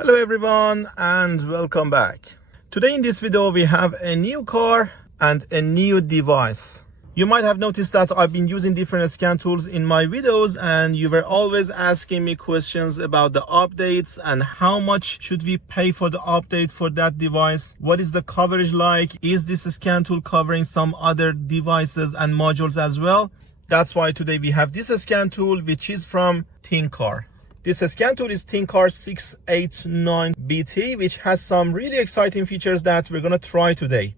Hello everyone and welcome back. Today in this video we have a new car and a new device. You might have noticed that I've been using different scan tools in my videos and you were always asking me questions about the updates and how much should we pay for the update for that device? What is the coverage like? Is this scan tool covering some other devices and modules as well? That's why today we have this scan tool which is from Thinkcar. This scan tool is Thinkcar 689BT, which has some really exciting features that we're gonna try today.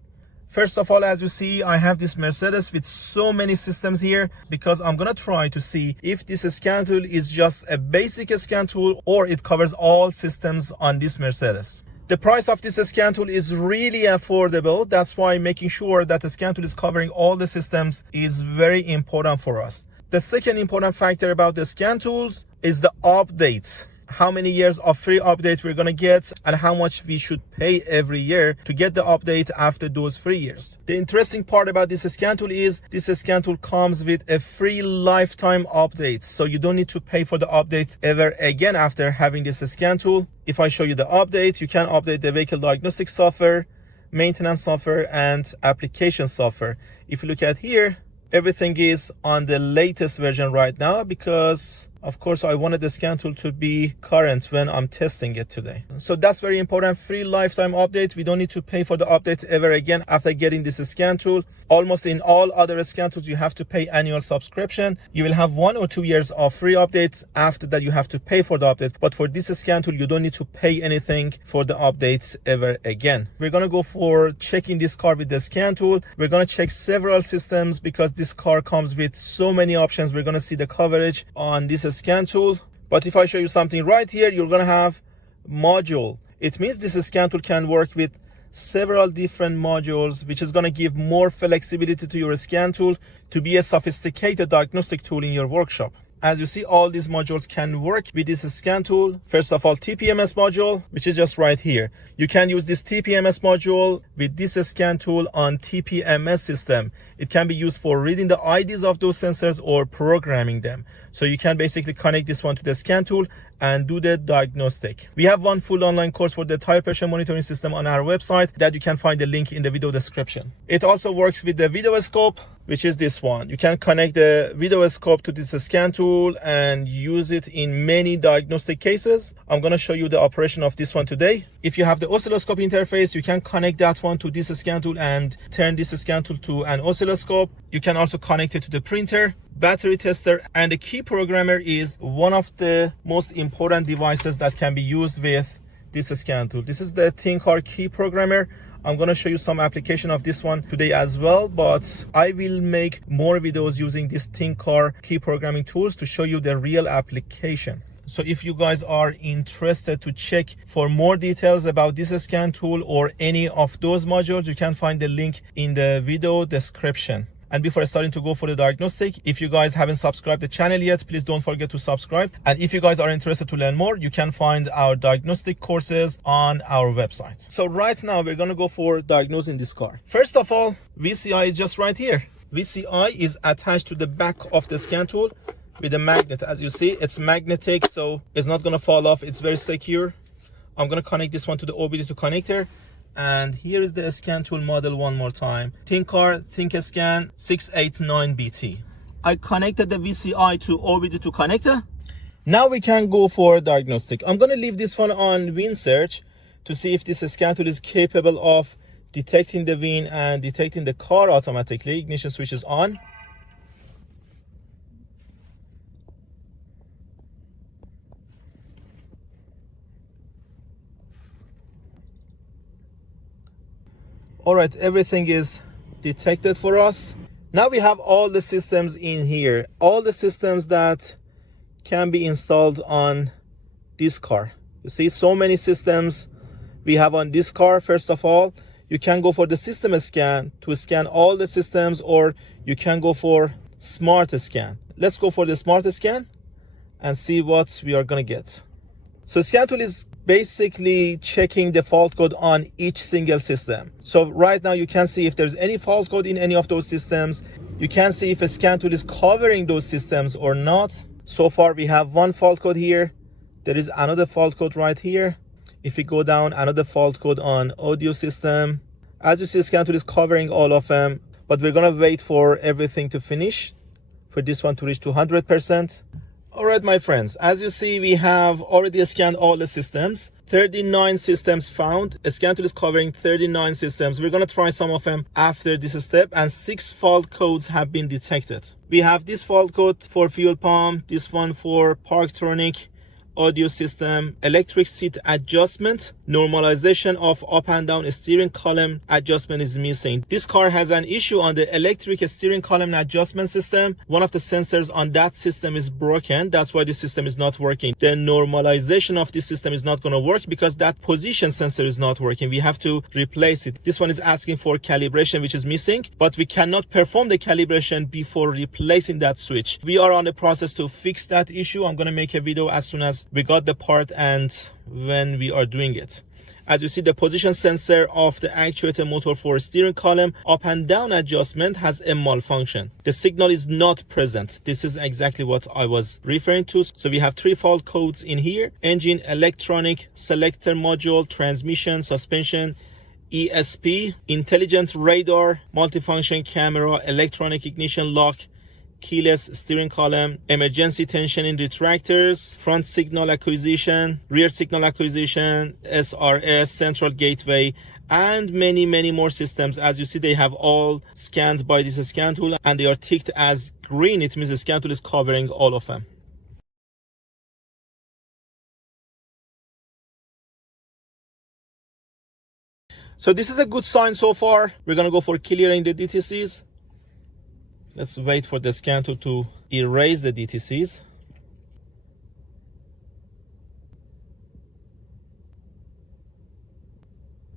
First of all, as you see, I have this Mercedes with so many systems here because I'm gonna try to see if this scan tool is just a basic scan tool or it covers all systems on this Mercedes. The price of this scan tool is really affordable. That's why making sure that the scan tool is covering all the systems is very important for us. The second important factor about the scan tools is the updates. How many years of free update we're gonna get and how much we should pay every year to get the update after those 3 years. The interesting part about this scan tool is this scan tool comes with a free lifetime update. So you don't need to pay for the update ever again after having this scan tool. If I show you the update, you can update the vehicle diagnostic software, maintenance software, and application software. If you look at here, everything is on the latest version right now because of course I wanted the scan tool to be current when I'm testing it today. So that's very important. Free lifetime update. We don't need to pay for the update ever again after getting this scan tool. Almost in all other scan tools you have to pay annual subscription. You will have 1 or 2 years of free updates. After that you have to pay for the update, but for this scan tool you don't need to pay anything for the updates ever again. We're gonna go for checking this car with the scan tool. We're gonna check several systems because this car comes with so many options. We're gonna see the coverage on this scan tool. But if I show you something right here, you're gonna have module. It means this scan tool can work with several different modules, which is going to give more flexibility to your scan tool to be a sophisticated diagnostic tool in your workshop. As you see, all these modules can work with this scan tool. First of all, TPMS module, which is just right here. You can use this TPMS module with this scan tool on TPMS system. It can be used for reading the IDs of those sensors or programming them. So you can basically connect this one to the scan tool and do the diagnostic. We have one full online course for the tire pressure monitoring system on our website that you can find the link in the video description. It also works with the Videoscope, which is this one. You can connect the Videoscope to this scan tool and use it in many diagnostic cases. I'm going to show you the operation of this one today. If you have the oscilloscope interface, you can connect that one to this scan tool and turn this scan tool to an oscilloscope. You can also connect it to the printer, battery tester, and the key programmer is one of the most important devices that can be used with this scan tool. This is the Thinkcar key programmer. I'm going to show you some application of this one today as well, but I will make more videos using this Thinkcar key programming tools to show you the real application. So if you guys are interested to check for more details about this scan tool or any of those modules, you can find the link in the video description. And before starting to go for the diagnostic, if you guys haven't subscribed the channel yet, please don't forget to subscribe. And if you guys are interested to learn more, you can find our diagnostic courses on our website. So right now we're gonna go for diagnosing this car. First of all, VCI is just right here. VCI is attached to the back of the scan tool with a magnet. As you see, it's magnetic, so it's not gonna fall off. It's very secure. I'm gonna connect this one to the OBD2 connector. And here is the scan tool model one more time. Thinkcar Thinkscan 689BT. I connected the VCI to OBD2 connector. Now we can go for diagnostic. I'm gonna leave this one on VIN search to see if this scan tool is capable of detecting the VIN and detecting the car automatically. Ignition switch is on. All right, everything is detected for us. Now we have all the systems in here, all the systems that can be installed on this car. You see so many systems we have on this car. First of all, you can go for the system scan to scan all the systems, or you can go for smart scan. Let's go for the smart scan and see what we are gonna get. So scan tool is basically checking the fault code on each single system. So right now you can see if there's any fault code in any of those systems. You can see if a scan tool is covering those systems or not. So far we have one fault code here. There is another fault code right here. If we go down, another fault code on audio system. As you see, the scan tool is covering all of them, but we're gonna wait for everything to finish, for this one to reach 200%. All right, my friends, as you see, we have already scanned all the systems. 39 systems found. A scan tool is covering 39 systems. We're gonna try some of them after this step, and 6 fault codes have been detected. We have this fault code for fuel pump, this one for Parktronic, audio system, electric seat adjustment, normalization of up and down steering column adjustment is missing. This car has an issue on the electric steering column adjustment system. One of the sensors on that system is broken. That's why the system is not working. The normalization of this system is not going to work because that position sensor is not working. We have to replace it. This one is asking for calibration, which is missing, but we cannot perform the calibration before replacing that switch. We are on the process to fix that issue. I'm going to make a video as soon as we got the part and when we are doing it. As you see, the position sensor of the actuator motor for steering column up and down adjustment has a malfunction. The signal is not present. This is exactly what I was referring to. So we have 3 fault codes in here: engine, electronic, selector module, transmission, suspension, ESP, intelligent radar, multifunction camera, electronic ignition lock, keyless steering column, emergency tension in retractors, front signal acquisition, rear signal acquisition, SRS, central gateway, and many more systems. As you see, they have all scanned by this scan tool and they are ticked as green. It means the scan tool is covering all of them. So this is a good sign so far. We're gonna go for clearing the DTCs. Let's wait for the scan tool to erase the DTCs.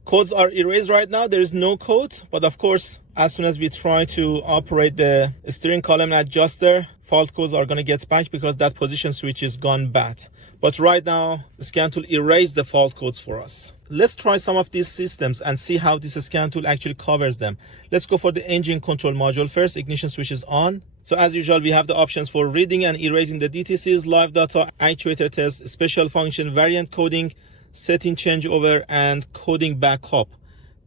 Codes are erased right now. There is no code, but of course, as soon as we try to operate the steering column adjuster, fault codes are going to get back because that position switch is gone bad. But right now, the scan tool erased the fault codes for us. Let's try some of these systems and see how this scan tool actually covers them. Let's go for the engine control module first. Ignition switch is on. So as usual, we have the options for reading and erasing the DTCs, live data, actuator test, special function, variant coding, setting changeover, and coding backup.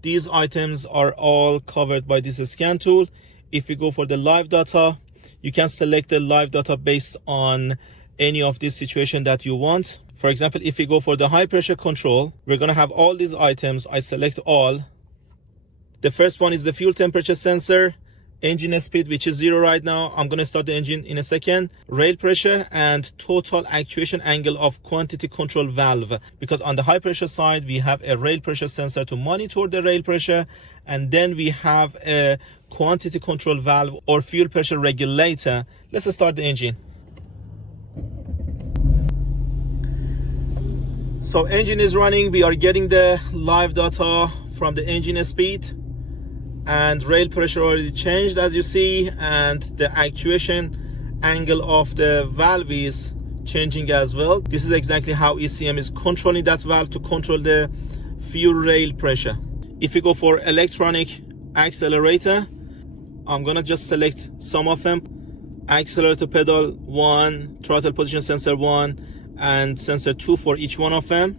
These items are all covered by this scan tool. If we go for the live data, you can select the live data based on any of this situation that you want. For example, if we go for the high pressure control, we're going to have all these items. I select all. The first one is the fuel temperature sensor, engine speed, which is 0 right now. I'm going to start the engine in a second. Rail pressure and total actuation angle of quantity control valve, because on the high pressure side we have a rail pressure sensor to monitor the rail pressure, and then we have a quantity control valve or fuel pressure regulator. Let's start the engine. So engine is running. We are getting the live data from the engine speed, and rail pressure already changed, as you see, and the actuation angle of the valve is changing as well. This is exactly how ECM is controlling that valve to control the fuel rail pressure. If you go for electronic accelerator, I'm gonna just select some of them. Accelerator pedal 1, throttle position sensor 1, and sensor 2 for each one of them.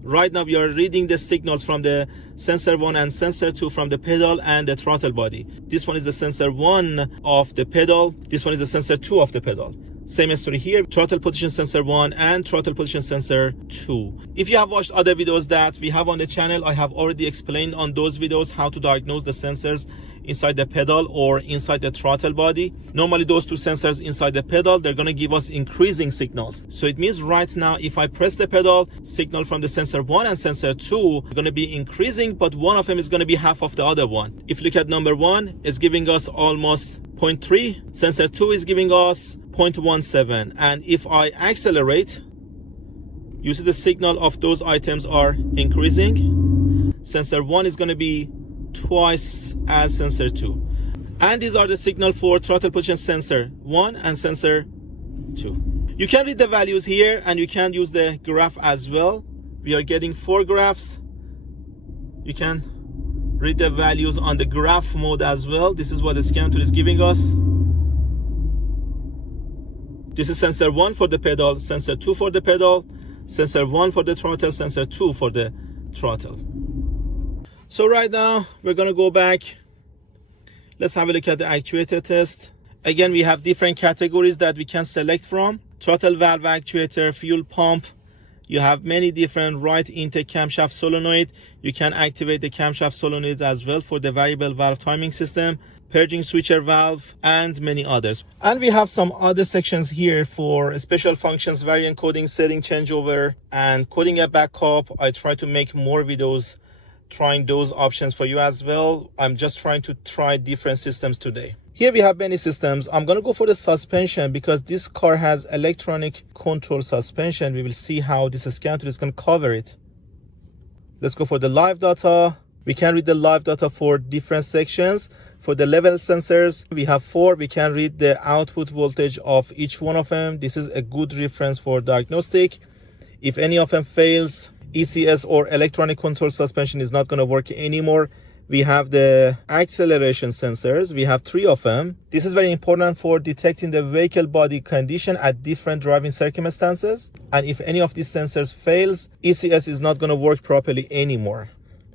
Right now we are reading the signals from the sensor 1 and sensor 2 from the pedal and the throttle body. This one is the sensor 1 of the pedal. This one is the sensor 2 of the pedal. Same story here, throttle position sensor 1 and throttle position sensor 2. If you have watched other videos that we have on the channel, I have already explained on those videos how to diagnose the sensors inside the pedal or inside the throttle body. Normally those 2 sensors inside the pedal, they're going to give us increasing signals. So it means right now if I press the pedal, signal from the sensor 1 and sensor 2 are going to be increasing, but one of them is going to be half of the other one. If you look at number 1, it's giving us almost 0.3, sensor 2 is giving us 0.17, and if I accelerate, you see the signal of those items are increasing. Sensor 1 is going to be twice as sensor 2, and these are the signal for throttle position sensor 1 and sensor 2. You can read the values here and you can use the graph as well. We are getting 4 graphs. You can read the values on the graph mode as well. This is what the scan tool is giving us. This is sensor 1 for the pedal, sensor 2 for the pedal, sensor 1 for the throttle, sensor 2 for the throttle. So right now we're gonna go back. Let's have a look at the actuator test. Again, we have different categories that we can select from: throttle valve actuator, fuel pump. You have many different right intake camshaft solenoid. You can activate the camshaft solenoid as well for the variable valve timing system, purging switcher valve, and many others. And we have some other sections here for special functions, variant coding, setting changeover, and coding a backup. I try to make more videos trying those options for you as well. I'm just trying to try different systems today. Here we have many systems. I'm gonna go for the suspension because this car has electronic control suspension. We will see how this scan tool is gonna cover it. Let's go for the live data. We can read the live data for different sections. For the level sensors, we have 4. We can read the output voltage of each one of them. This is a good reference for diagnostic. If any of them fails, ECS or electronic control suspension is not gonna work anymore. We have the acceleration sensors. We have 3 of them. This is very important for detecting the vehicle body condition at different driving circumstances. And if any of these sensors fails, ECS is not going to work properly anymore.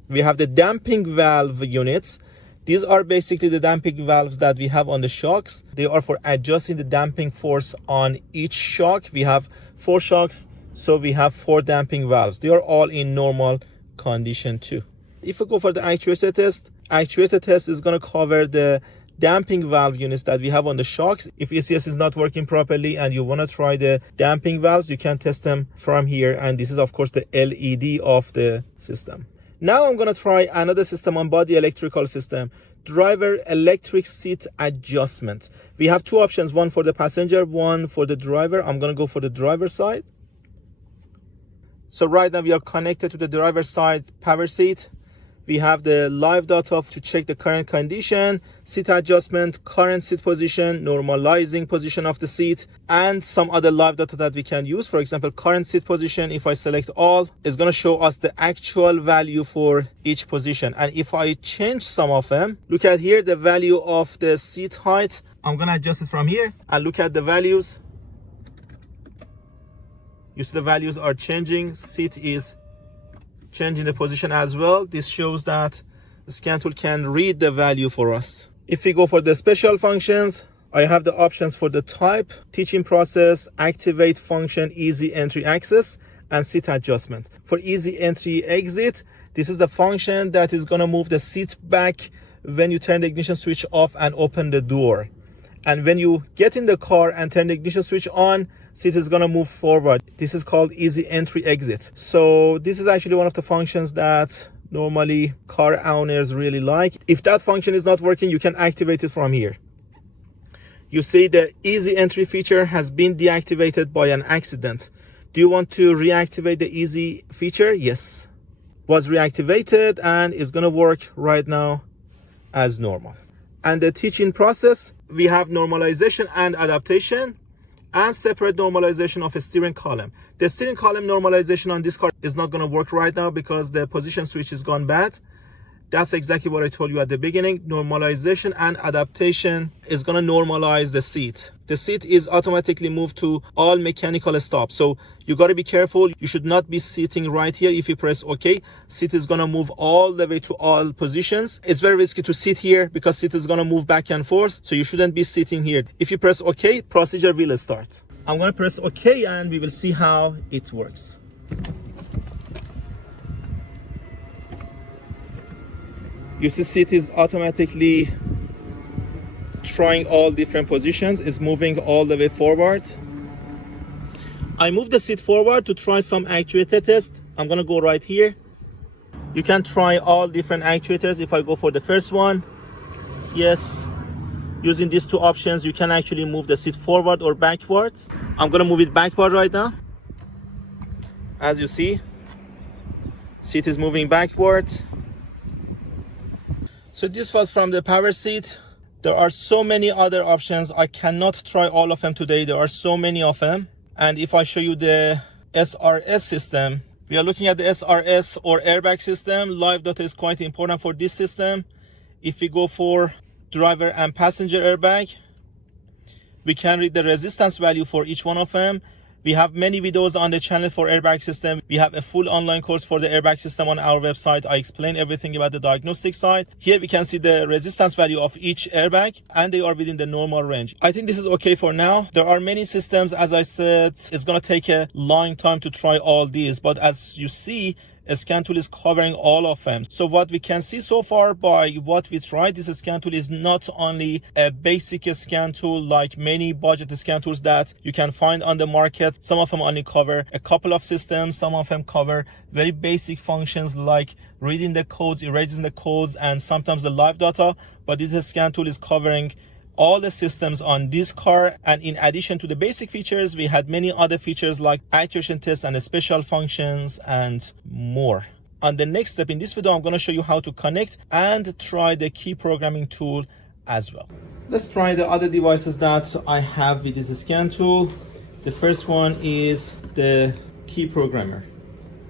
We have the damping valve units. These are basically the damping valves that we have on the shocks. They are for adjusting the damping force on each shock. We have 4 shocks, so we have 4 damping valves. They are all in normal condition too. If we go for the actuator test is going to cover the damping valve units that we have on the shocks. If ECS is not working properly and you want to try the damping valves, you can test them from here. And this is of course the LED of the system. Now I'm going to try another system on body electrical system, driver electric seat adjustment. We have 2 options, one for the passenger, one for the driver. I'm going to go for the driver side. So right now we are connected to the driver side power seat. We have the live data to check the current condition, seat adjustment, current seat position, normalizing position of the seat, and some other live data that we can use. For example, current seat position, if I select all, is going to show us the actual value for each position. And if I change some of them, look at here, the value of the seat height. I'm going to adjust it from here and look at the values. You see the values are changing. Seat is changing the position as well. This shows that the scan tool can read the value for us. If we go for the special functions, I have the options for the type, teaching process, activate function, easy entry access, and seat adjustment. For easy entry exit, this is the function that is going to move the seat back when you turn the ignition switch off and open the door. And when you get in the car and turn the ignition switch on, seat is going to move forward. This is called easy entry exit. So this is actually one of the functions that normally car owners really like. If that function is not working, you can activate it from here. You see the easy entry feature has been deactivated by an accident. Do you want to reactivate the easy feature? Yes. Was reactivated and is going to work right now as normal. And the teaching process, we have normalization and adaptation, and separate normalization of a steering column. The steering column normalization on this car is not going to work right now because the position switch is gone bad. That's exactly what I told you at the beginning. Normalization and adaptation is going to normalize the seat. The seat is automatically moved to all mechanical stop. So you got to be careful. You should not be sitting right here. If you press OK, seat is going to move all the way to all positions. It's very risky to sit here because seat is going to move back and forth. So you shouldn't be sitting here. If you press OK, procedure will start. I'm going to press OK and we will see how it works. You see seat is automatically trying all different positions. It's moving all the way forward. I move the seat forward to try some actuator test. I'm gonna go right here. You can try all different actuators. If I go for the first one, yes, using these 2 options, you can actually move the seat forward or backward. I'm gonna move it backward right now. As you see, seat is moving backward. So this was from the power seat. There are so many other options. I cannot try all of them today. There are so many of them. And if I show you the SRS system, we are looking at the SRS or airbag system. Live data is quite important for this system. If we go for driver and passenger airbag, we can read the resistance value for each one of them. We have many videos on the channel for airbag system. We have a full online course for the airbag system on our website. I explain everything about the diagnostic side. Here we can see the resistance value of each airbag, and they are within the normal range. I think this is okay for now. There are many systems. As I said, it's going to take a long time to try all these, but as you see, a scan tool is covering all of them. So what we can see so far by what we tried, this scan tool is not only a basic scan tool like many budget scan tools that you can find on the market. Some of them only cover a couple of systems. Some of them cover very basic functions like reading the codes, erasing the codes, and sometimes the live data. But this scan tool is covering all the systems on this car, and in addition to the basic features, we had many other features like actuation test and special functions and more. On the next step in this video, I'm going to show you how to connect and try the key programming tool as well. Let's try the other devices that I have with this scan tool. The first one is the key programmer.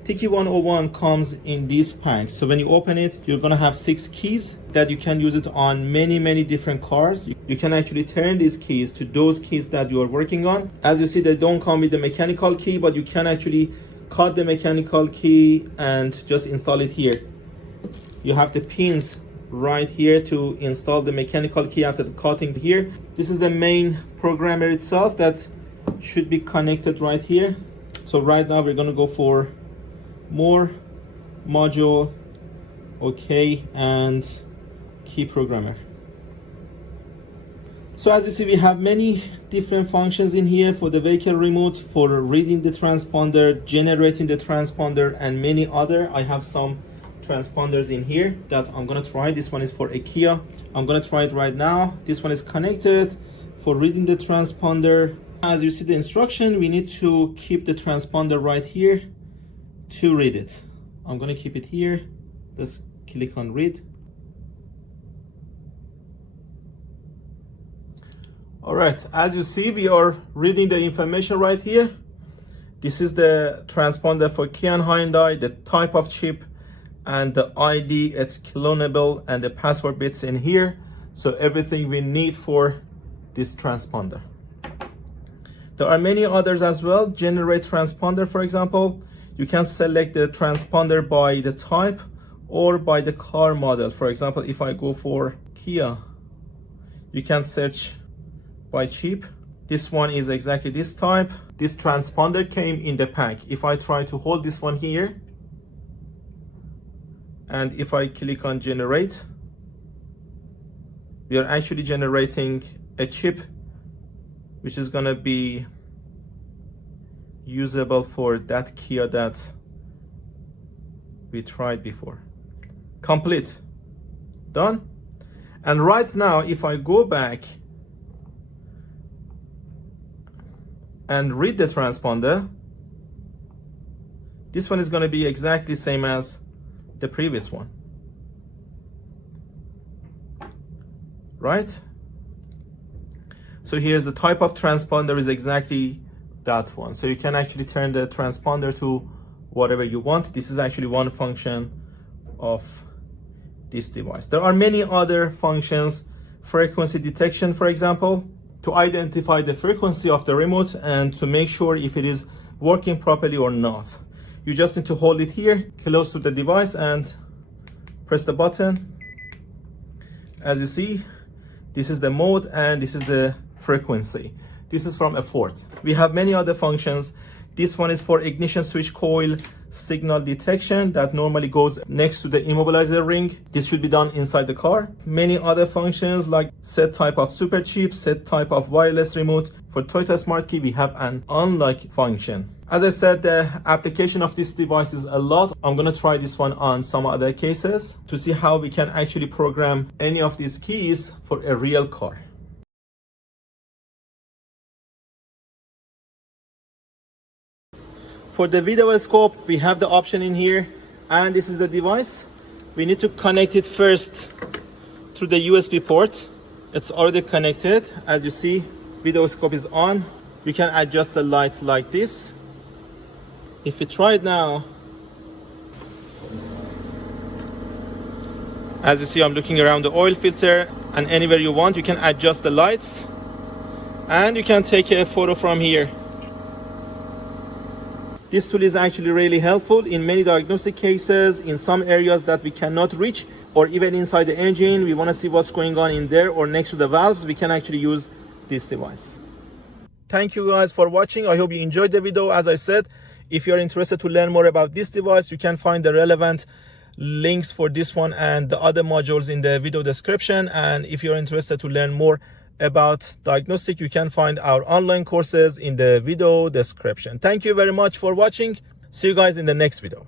Tkey101 comes in this pack, so when you open it, you're gonna have 6 keys that you can use it on many different cars. You can actually turn these keys to those keys that you are working on. As you see, they don't come with the mechanical key, but you can actually cut the mechanical key and just install it here. You have the pins right here to install the mechanical key after the cutting here. This is the main programmer itself that should be connected right here. So right now we're gonna go for more, module, okay, and key programmer. So as you see, we have many different functions in here for the vehicle remote, for reading the transponder, generating the transponder, and many other. I have some transponders in here that I'm gonna try. This one is for a Kia. I'm gonna try it right now. This one is connected for reading the transponder. As you see the instruction, we need to keep the transponder right here to read it. I'm gonna keep it here. Let's click on read. All right, as you see, we are reading the information right here. This is the transponder for Kia and Hyundai, the type of chip and the ID, it's clonable, and the password bits in here. So everything we need for this transponder. There are many others as well. Generate transponder, for example. You can select the transponder by the type or by the car model. For example, if I go for Kia, you can search by chip. This one is exactly this type. This transponder came in the pack. If I try to hold this one here, and if I click on generate, we are actually generating a chip which is gonna be usable for that Kia that we tried before. Complete, done. And right now, if I go back and read the transponder, this one is going to be exactly same as the previous one, right? So here's the type of transponder is exactly that one. So you can actually turn the transponder to whatever you want. This is actually one function of this device. There are many other functions. Frequency detection, for example, to identify the frequency of the remote and to make sure if it is working properly or not. You just need to hold it here close to the device and press the button. As you see, this is the mode and this is the frequency. This is from a Ford. We have many other functions. This one is for ignition switch coil signal detection that normally goes next to the immobilizer ring. This should be done inside the car. Many other functions like set type of super chip, set type of wireless remote. For Toyota Smart Key, we have an unlock function. As I said, the application of this device is a lot. I'm gonna try this one on some other cases to see how we can actually program any of these keys for a real car. For the Videoscope, we have the option in here, and this is the device. We need to connect it first through the USB port. It's already connected. As you see, Videoscope is on. We can adjust the light like this. If we try it now, as you see, I'm looking around the oil filter, and anywhere you want, you can adjust the lights, and you can take a photo from here. This tool is actually really helpful in many diagnostic cases, in some areas that we cannot reach, or even inside the engine, we want to see what's going on in there or next to the valves, we can actually use this device. Thank you guys for watching. I hope you enjoyed the video. As I said, if you're interested to learn more about this device, you can find the relevant links for this one and the other modules in the video description. And if you're interested to learn more about diagnostic, you can find our online courses in the video description. Thank you very much for watching. See you guys in the next video.